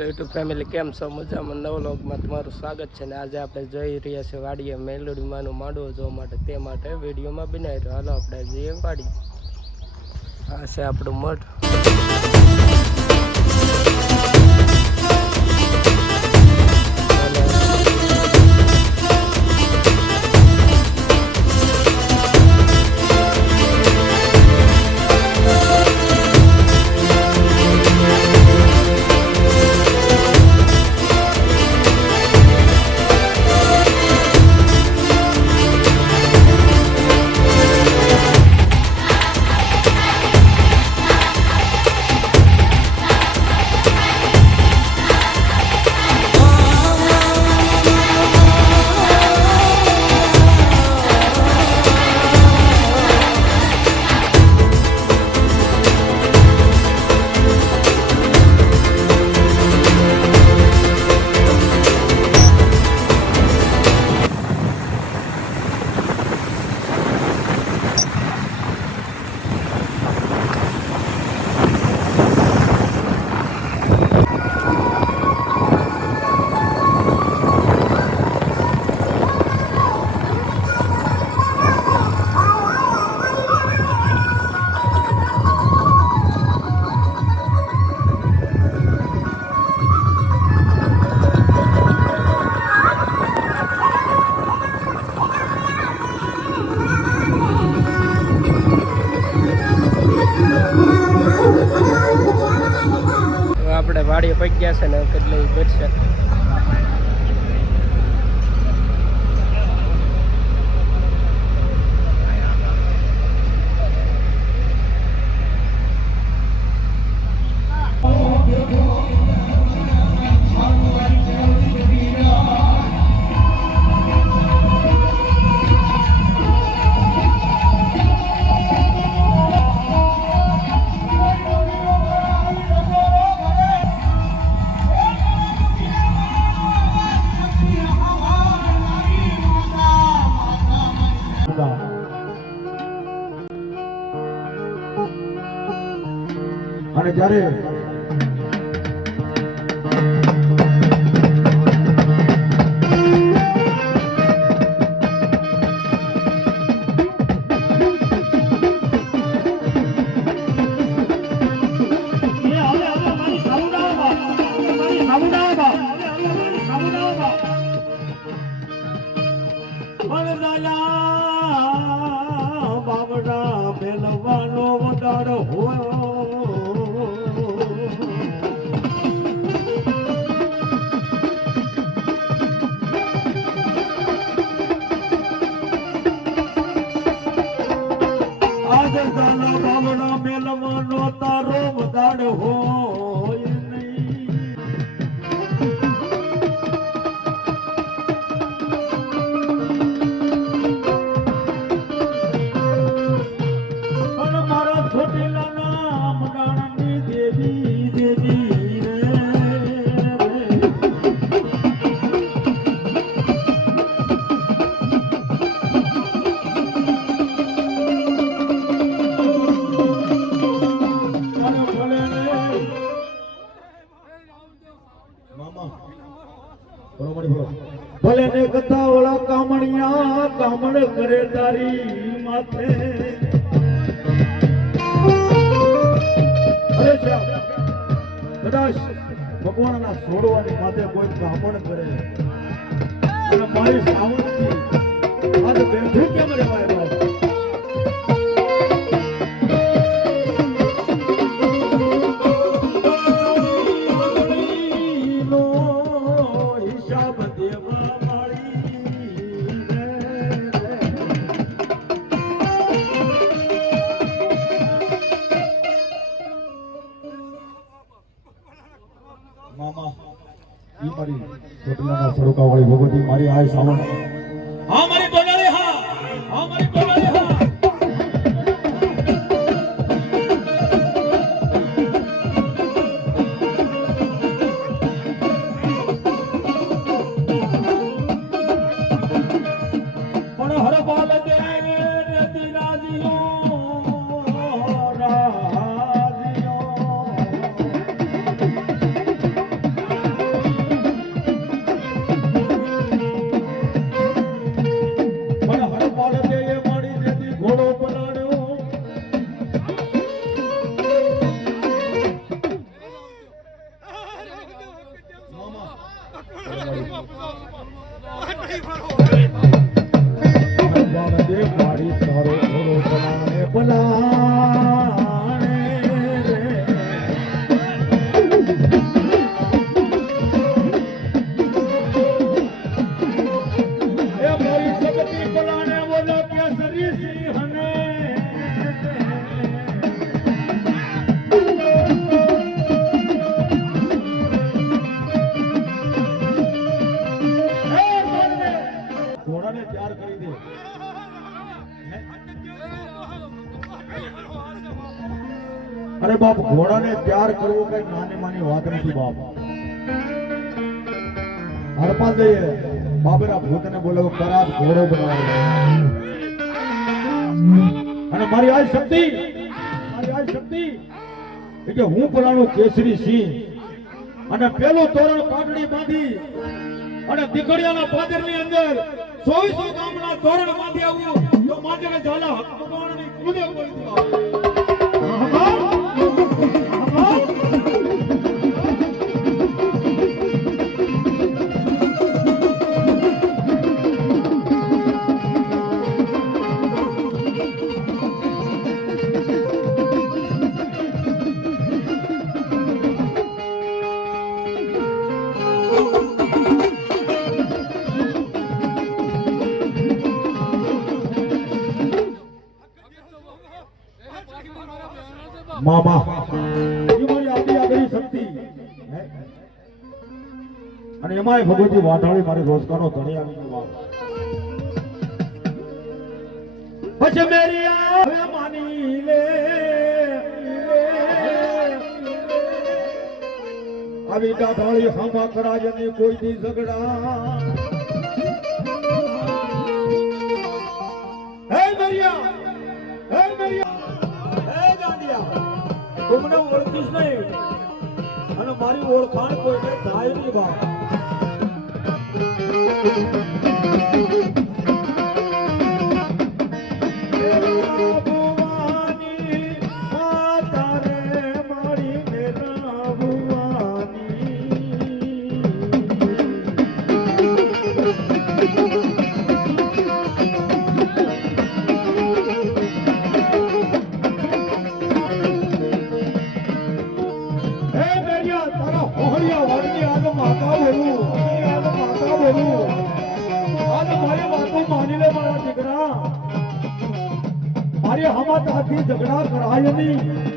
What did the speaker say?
Hello YouTube family, કેમ છો? મજામાં? નવ વ્લોગમાં તમારું સ્વાગત છે. ને આજે આપણે જોઈ રહ્યા છીએ વાડીએ મેલડીમાંનો માંડવો જોવા માટે. તે માટે વિડીયોમાં બનાવી રહ્યો. હાલો આપણે જઈએ વાડી. આ છે આપણું મઠ. આપણે વાડીએ પગ્યા છે ને કેટલી ઘટશે. અને જ્યારે બાબડા બેલવાનો વડાડો હોય બાબડા મેલવાનો તારો વડાડ હોય નહીં. અને મારા છોટેલા નામ નાની દેવી દેવી રે ભલે ને કથા ઓળા કામણિયા કામણ કરે તારી માથે. અરે કદાચ ભગવાનના છોડવાની માથે કોઈ કામણ કરે અને મારી સાવનથી આજ બેઠું કેમ રહેવાય બાપ? મામા ઈ મારી છોટલાના સડકા વાળી ભગવતી મારી આય સાવણ. હા મારી ટોલાળી, હા હા મારી ટોલાળી, હા. પણ હર બાલ દે રેતી રાજીઓ રાજીઓ રે મારી તારો ઘોડો પલાણે પલાણે રે એ મારી સગતી પલાણે બોલો કેસરી સિંહને ઘોડાને તૈયાર કરી દે અરે બાપ ઘોડાને તૈયાર કરવો કઈ નાની માની વાત નથી બાપ હરપાલ દઈએ બાબરા ભૂતને બોલાવો કરાત ઘોડો બનાવો અને મારી આ શક્તિ કે હું પલાણું કેસરી સિંહ અને પેલું તોરણ પાટડી બાંધી અને દીકરીયાના પાદરની અંદર 100 ગામના તોરણ બાંધી આવું તો માટે ઝાલા હક ભગવાનની કુદે બોલતી મામા એ મારી આદિ શક્તિ અને એમાંય ભગવતી વાઢાળી મારી રોજગારનો ધણી આવી ગયો પછી મેરી હવે માની લે આવી દાઢાળી હામા કરાજની કોઈ દી ઝઘડા હે મેરિયા તું મને ઓળખીશ નહીં અને મારી ઓળખાણ કોઈને થાય નહીં બાપ મારી હમત હાથી ઝઘડા કરાય નહીં